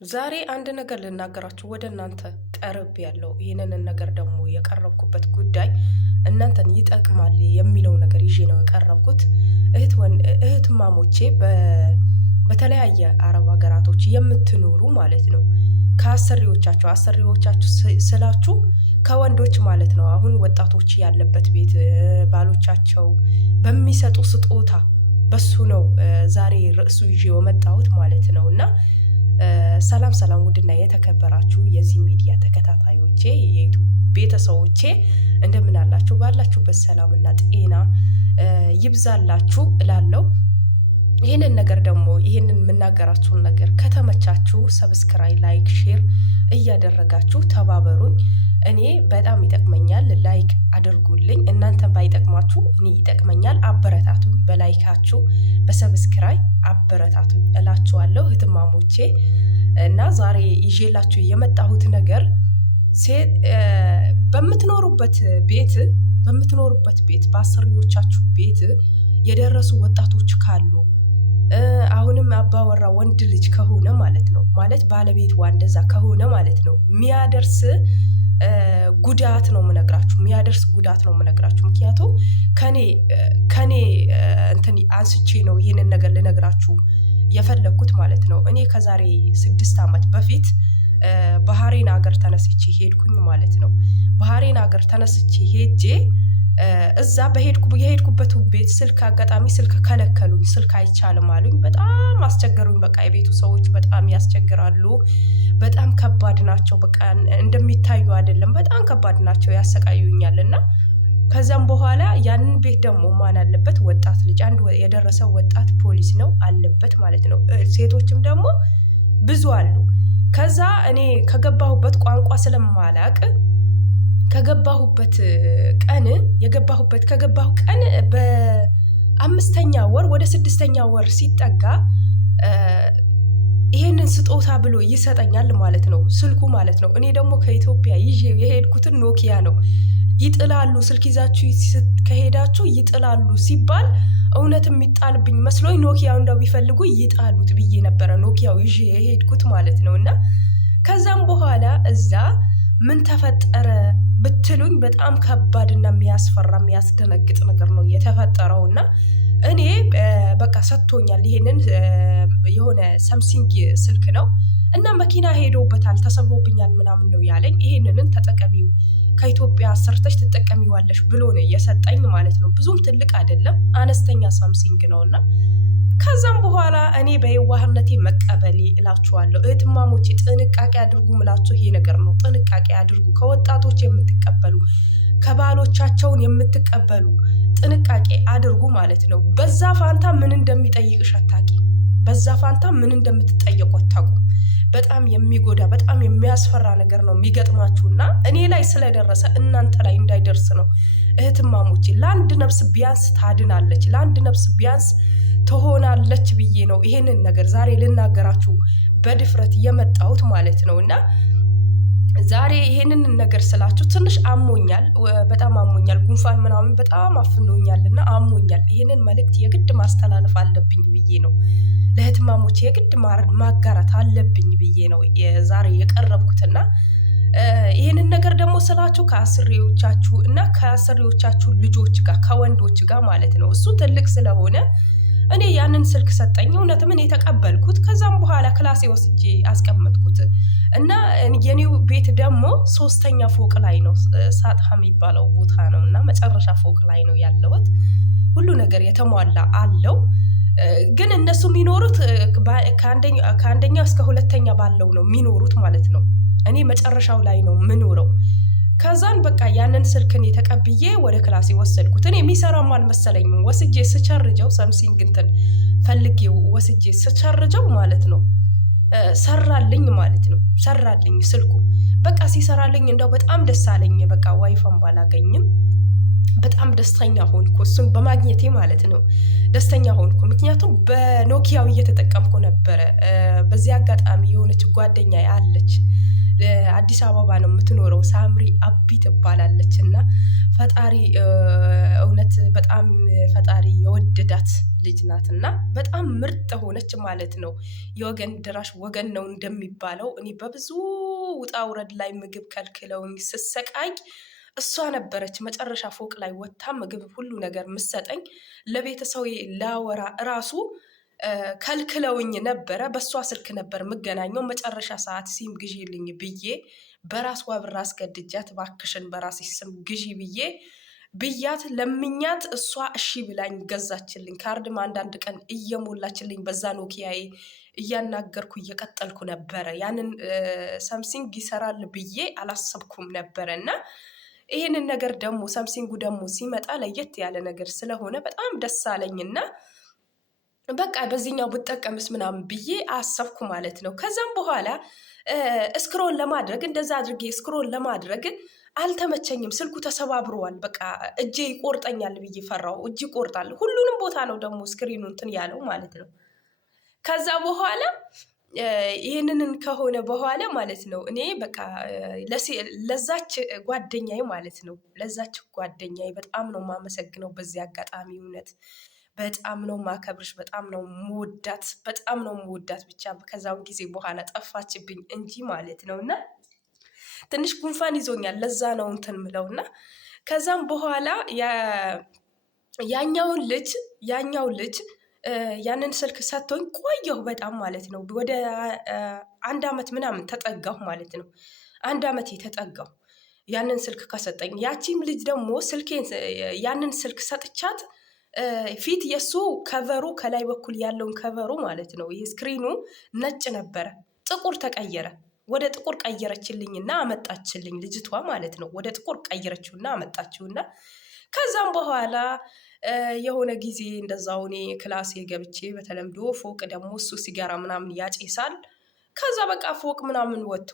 ዛሬ አንድ ነገር ልናገራችሁ ወደ እናንተ ቀርብ ያለው ይህንን ነገር ደግሞ የቀረብኩበት ጉዳይ እናንተን ይጠቅማል የሚለው ነገር ይዤ ነው የቀረብኩት። እህትማሞቼ በተለያየ አረብ ሀገራቶች የምትኖሩ ማለት ነው አሰሪዎቻችሁ ስላችሁ ከወንዶች ማለት ነው። አሁን ወጣቶች ያለበት ቤት ባሎቻቸው በሚሰጡ ስጦታ በሱ ነው ዛሬ ርዕሱ ይዤ የመጣሁት ማለት ነው። እና ሰላም ሰላም፣ ውድና የተከበራችሁ የዚህ ሚዲያ ተከታታዮቼ የዩቱብ ቤተሰቦቼ እንደምን አላችሁ? ባላችሁበት ሰላምና ጤና ይብዛላችሁ እላለሁ። ይህንን ነገር ደግሞ ይህንን የምናገራችሁን ነገር ከተመቻችሁ ሰብስክራይብ፣ ላይክ፣ ሼር እያደረጋችሁ ተባበሩኝ። እኔ በጣም ይጠቅመኛል። ላይክ አድርጉልኝ። እናንተ ባይጠቅማችሁ እኔ ይጠቅመኛል። አበረታቱኝ፣ በላይካችሁ በሰብስክራይብ አበረታቱኝ እላችኋለሁ እህትማሞቼ። እና ዛሬ ይዤላችሁ የመጣሁት ነገር በምትኖሩበት ቤት በአሰሪዎቻችሁ ቤት የደረሱ ወጣቶች ካሉ አሁንም አባወራ ወንድ ልጅ ከሆነ ማለት ነው ባለቤት እንደዛ ከሆነ ማለት ነው የሚያደርስ ጉዳት ነው የምነግራችሁ። ምክንያቱም ከኔ እንትን አንስቼ ነው ይህንን ነገር ልነግራችሁ የፈለግኩት ማለት ነው። እኔ ከዛሬ 6 ዓመት በፊት ባህሬን ሀገር ተነስቼ ሄድኩኝ ማለት ነው። ባህሬን ሀገር ተነስቼ ሄጄ እዛ የሄድኩበት ቤት አጋጣሚ ስልክ ከለከሉኝ። ስልክ አይቻልም አሉኝ። በጣም አስቸገሩኝ። በቃ የቤቱ ሰዎች በጣም ያስቸግራሉ። በጣም ከባድ ናቸው። በቃ እንደሚታዩ አይደለም። በጣም ከባድ ናቸው፣ ያሰቃዩኛል። እና ከዛም በኋላ ያንን ቤት ደግሞ ማን አለበት? ወጣት ልጅ አንድ የደረሰ ወጣት ፖሊስ ነው አለበት ማለት ነው። ሴቶችም ደግሞ ብዙ አሉ። ከዛ እኔ ከገባሁበት ቋንቋ ስለማላቅ ከገባሁ ቀን በ5ኛ ወር ወደ 6ኛ ወር ሲጠጋ ይሄንን ስጦታ ብሎ ይሰጠኛል ማለት ነው፣ ስልኩ ማለት ነው። እኔ ደግሞ ከኢትዮጵያ ይዤ የሄድኩትን ኖኪያ ነው። ይጥላሉ፣ ስልክ ይዛችሁ ከሄዳችሁ ይጥላሉ ሲባል እውነት የሚጣልብኝ መስሎኝ ኖኪያው እንደው ቢፈልጉ ይጣሉት ብዬ ነበረ ኖኪያው ይዤ የሄድኩት ማለት ነው። እና ከዛም በኋላ እዛ ምን ተፈጠረ ብትሉኝ በጣም ከባድና የሚያስፈራ የሚያስደነግጥ ነገር ነው የተፈጠረው። እና እኔ በቃ ሰጥቶኛል። ይሄንን የሆነ ሳምሰንግ ስልክ ነው እና መኪና ሄዶበታል ተሰብሮብኛል ምናምን ነው ያለኝ። ይሄንን ተጠቀሚው ከኢትዮጵያ ሰርተሽ ትጠቀሚዋለሽ ብሎ ነው የሰጠኝ ማለት ነው። ብዙም ትልቅ አይደለም፣ አነስተኛ ሳምሰንግ ነውና ከዛም በኋላ እኔ በየዋህነቴ መቀበሌ እላችኋለሁ። እህትማሞቼ ጥንቃቄ አድርጉ ምላችሁ ይሄ ነገር ነው። ጥንቃቄ አድርጉ። ከወጣቶች የምትቀበሉ ከባሎቻቸውን የምትቀበሉ ጥንቃቄ አድርጉ ማለት ነው። በዛ ፋንታ ምን እንደሚጠይቅሽ አታቂ። በዛ ፋንታ ምን እንደምትጠየቁ አታቁ። በጣም የሚጎዳ በጣም የሚያስፈራ ነገር ነው የሚገጥማችሁና እኔ ላይ ስለደረሰ እናንተ ላይ እንዳይደርስ ነው እህትማሞቼ። ለአንድ ነፍስ ቢያንስ ታድናለች፣ ለአንድ ነፍስ ቢያንስ ትሆናለች ብዬ ነው ይሄንን ነገር ዛሬ ልናገራችሁ በድፍረት የመጣሁት ማለት ነው። እና ዛሬ ይሄንን ነገር ስላችሁ ትንሽ አሞኛል፣ በጣም አሞኛል። ጉንፋን ምናምን በጣም አፍኖኛልና አሞኛል። ይሄንን መልእክት የግድ ማስተላለፍ አለብኝ ብዬ ነው ለእህትማሞቼ የግድ ማጋራት አለብኝ ብዬ ነው ዛሬ የቀረብኩትና ይህንን ነገር ደግሞ ስላችሁ ከአሰሪዎቻችሁ ልጆች ጋር ከወንዶች ጋር ማለት ነው። እሱ ትልቅ ስለሆነ እኔ ያንን ስልክ ሰጠኝ። እውነትም እኔ ተቀበልኩት። ከዛም በኋላ ክላሴ ወስጄ አስቀመጥኩት እና የኔው ቤት ደግሞ 3ኛ ፎቅ ላይ ነው፣ ሳጥሃ የሚባለው ቦታ ነው እና መጨረሻ ፎቅ ላይ ነው ያለሁት። ሁሉ ነገር የተሟላ አለው። ግን እነሱ የሚኖሩት ከአንደኛ እስከ 2ኛ ባለው ነው የሚኖሩት ማለት ነው። እኔ መጨረሻው ላይ ነው የምኖረው። ከዛን በቃ ያንን ስልክን ተቀብዬ ወደ ክላሴ ወሰድኩት። እኔ የሚሰራም አልመሰለኝም። ወስጄ ስቻርጀው ሳምሰንግ እንትን ፈልጌ ወስጄ ስቻርጀው ማለት ነው ሰራልኝ ማለት ነው። ሰራልኝ ስልኩ። በቃ ሲሰራልኝ እንደው በጣም ደስ አለኝ። በቃ ዋይፋም ባላገኝም በጣም ደስተኛ ሆንኩ፣ እሱን በማግኘቴ ማለት ነው ደስተኛ ሆንኩ። ምክንያቱም በኖኪያው እየተጠቀምኩ ነበረ። በዚህ አጋጣሚ የሆነች ጓደኛ አለች አዲስ አበባ ነው የምትኖረው። ሳምሪ አቢ ትባላለች። እና ፈጣሪ እውነት በጣም ፈጣሪ የወደዳት ልጅ ናት እና በጣም ምርጥ ሆነች ማለት ነው። የወገን ድራሽ ወገን ነው እንደሚባለው እኔ በብዙ ውጣ ውረድ ላይ ምግብ ከልክለውኝ ስሰቃይ እሷ ነበረች መጨረሻ ፎቅ ላይ ወጥታ ምግብ ሁሉ ነገር ምሰጠኝ። ለቤተሰብ ላወራ እራሱ ከልክለውኝ ነበረ። በእሷ ስልክ ነበር የምገናኘው። መጨረሻ ሰዓት ሲም ግዢልኝ ብዬ በራሷ ብር አስገድጃት እባክሽን በራሴ ስም ግዢ ብያት ለምኛት እሷ እሺ ብላኝ ገዛችልኝ። ካርድም አንዳንድ ቀን እየሞላችልኝ በዛ ኖኪያዬ እያናገርኩ እየቀጠልኩ ነበረ። ያንን ሳምሲንግ ይሰራል ብዬ አላሰብኩም ነበረ። እና ይህንን ነገር ደግሞ ሳምሲንጉ ደግሞ ሲመጣ ለየት ያለ ነገር ስለሆነ በጣም ደስ አለኝና በቃ በዚህኛው ብጠቀምስ ምናምን ብዬ አሰብኩ ማለት ነው። ከዛም በኋላ ስክሮል ለማድረግ እንደዛ አድርጌ ስክሮል ለማድረግ አልተመቸኝም። ስልኩ ተሰባብሯል። በቃ እጄ ይቆርጠኛል ብዬ ፈራው። እጅ ይቆርጣል። ሁሉንም ቦታ ነው ደግሞ ስክሪኑ እንትን ያለው ማለት ነው። ከዛ በኋላ ይህንን ከሆነ በኋላ ማለት ነው እኔ በቃ ለዛች ጓደኛዬ ማለት ነው ለዛች ጓደኛዬ በጣም ነው የማመሰግነው በዚህ አጋጣሚ። እውነት በጣም ነው ማከብርሽ፣ በጣም ነው መወዳት፣ በጣም ነው መወዳት። ብቻ ከዛው ጊዜ በኋላ ጠፋችብኝ እንጂ ማለት ነው። እና ትንሽ ጉንፋን ይዞኛል ለዛ ነው እንትን ምለውና ከዛም በኋላ ያኛው ልጅ ያንን ስልክ ሰጥቶኝ ቆየሁ በጣም ማለት ነው። ወደ 1 ዓመት ምናምን ተጠጋሁ ማለት ነው። 1 ዓመት ተጠጋሁ ያንን ስልክ ከሰጠኝ። ያቺም ልጅ ደግሞ ያንን ስልክ ሰጥቻት ፊት የሱ ከቨሩ ከላይ በኩል ያለውን ከቨሩ ማለት ነው ይሄ ስክሪኑ ነጭ ነበረ፣ ጥቁር ተቀየረ። ወደ ጥቁር ቀየረችልኝና አመጣችልኝ ልጅቷ ማለት ነው። ወደ ጥቁር ቀየረችውና አመጣችውና ከዛም በኋላ የሆነ ጊዜ እንደዛው እኔ ክላሴ ገብቼ በተለምዶ ፎቅ ደግሞ እሱ ሲጋራ ምናምን ያጨሳል። ከዛ በቃ ፎቅ ምናምን ወጥቶ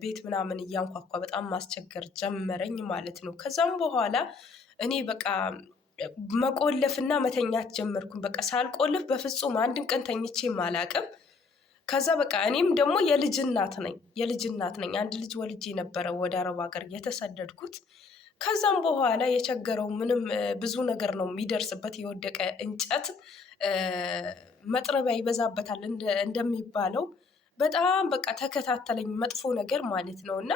ቤት ምናምን እያንኳኳ በጣም ማስቸገር ጀመረኝ ማለት ነው። ከዛም በኋላ እኔ በቃ መቆለፍና መተኛት ጀመርኩኝ። በቃ ሳልቆልፍ በፍጹም አንድን ቀን ተኝቼም አላቅም። ከዛ በቃ እኔም ደግሞ የልጅ እናት ነኝ። አንድ ልጅ ወልጄ ነበረ ወደ አረብ ሀገር የተሰደድኩት። ከዛም በኋላ የቸገረው ምንም ብዙ ነገር ነው የሚደርስበት። የወደቀ እንጨት መጥረቢያ ይበዛበታል እንደሚባለው በጣም በቃ ተከታተለኝ መጥፎ ነገር ማለት ነው። እና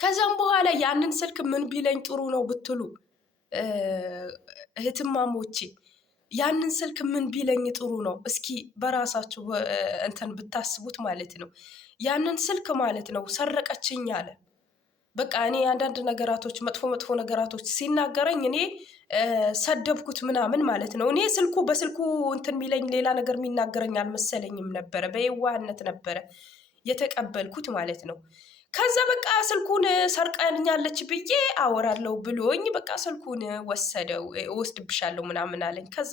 ከዛም በኋላ ያንን ስልክ ምን ቢለኝ ጥሩ ነው ብትሉ እህትማሞቼ ያንን ስልክ ምን ቢለኝ ጥሩ ነው? እስኪ በራሳችሁ እንትን ብታስቡት ማለት ነው። ያንን ስልክ ማለት ነው ሰረቀችኝ አለ። በቃ እኔ አንዳንድ ነገራቶች መጥፎ ነገራቶች ሲናገረኝ እኔ ሰደብኩት ምናምን ማለት ነው። እኔ በስልኩ እንትን የሚለኝ ሌላ ነገር የሚናገረኝ አልመሰለኝም ነበረ። በየዋህነት ነበረ የተቀበልኩት ማለት ነው። ከዛ በቃ ስልኩን ሰርቀኛለች ብዬ አወራለሁ ብሎኝ በቃ ስልኩን ወስድብሻለሁ ምናምን አለኝ። ከዛ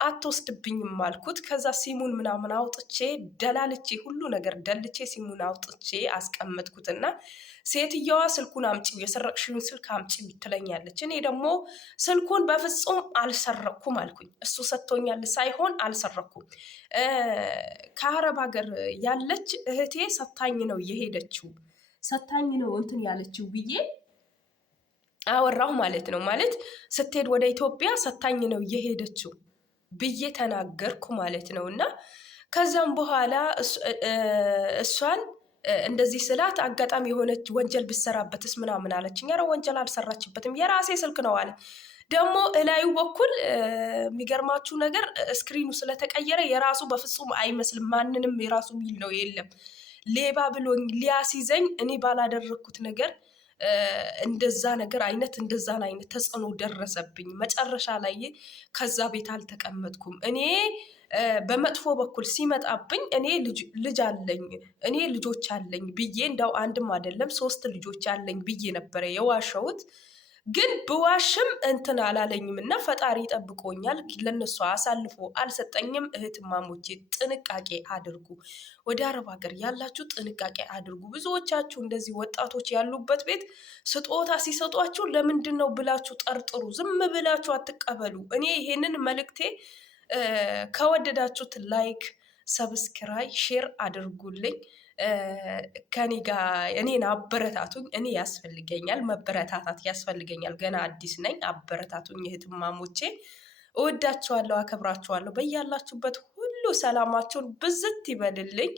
አትወስድብኝም አልኩት። ከዛ ሲሙን ምናምን አውጥቼ ደላልቼ ሁሉ ነገር ደልቼ ሲሙን አውጥቼ አስቀመጥኩትና ሴትየዋ ስልኩን አምጪ፣ የሰረቅሽውን ስልክ አምጪ ትለኛለች። እኔ ደግሞ ስልኩን በፍጹም አልሰረቅኩም አልኩኝ። እሱ ሰጥቶኛል ሳይሆን አልሰረቅኩም። ከአረብ ሀገር ያለች እህቴ ሰታኝ ነው የሄደችው፣ ሰታኝ ነው እንትን ያለችው ብዬ አወራሁ ማለት ነው። ማለት ስትሄድ ወደ ኢትዮጵያ ሰታኝ ነው የሄደችው ብዬ ተናገርኩ ማለት ነው። እና ከዛም በኋላ እሷን እንደዚህ ስላት አጋጣሚ የሆነች ወንጀል ብሰራበትስ ምናምን አለችኝ። ኧረ ወንጀል አልሰራችበትም የራሴ ስልክ ነው አለ። ደግሞ እላዩ በኩል የሚገርማችሁ ነገር ስክሪኑ ስለተቀየረ የራሱ በፍጹም አይመስልም። ማንንም የራሱ ሚል ነው የለም። ሌባ ብሎኝ ሊያስይዘኝ እኔ ባላደረግኩት ነገር እንደዛን አይነት ተጽዕኖ ደረሰብኝ። መጨረሻ ላይ ከዛ ቤት አልተቀመጥኩም። እኔ በመጥፎ በኩል ሲመጣብኝ እኔ ልጆች አለኝ ብዬ እንዳው አንድም አይደለም 3 ልጆች አለኝ ብዬ ነበረ የዋሸሁት። ግን ብዋሽም እንትን አላለኝም እና ፈጣሪ ጠብቆኛል። ለነሱ አሳልፎ አልሰጠኝም። እህትማሞቼ ጥንቃቄ አድርጉ። ወደ አረብ ሀገር ያላችሁ ጥንቃቄ አድርጉ። ብዙዎቻችሁ እንደዚህ ወጣቶች ያሉበት ቤት ስጦታ ሲሰጧችሁ ለምንድን ነው ብላችሁ ጠርጥሩ። ዝም ብላችሁ አትቀበሉ። እኔ ይሄንን መልእክቴ ከወደዳችሁት ላይክ ሰብስክራይ ሼር አድርጉልኝ። ከኔ ጋር እኔን አበረታቱኝ። እኔ ያስፈልገኛል፣ መበረታታት ያስፈልገኛል። ገና አዲስ ነኝ። አበረታቱኝ እህትማሞቼ። እወዳችኋለሁ፣ አከብራችኋለሁ። በያላችሁበት ሁሉ ሰላማችሁን ብዝት ይበልልኝ።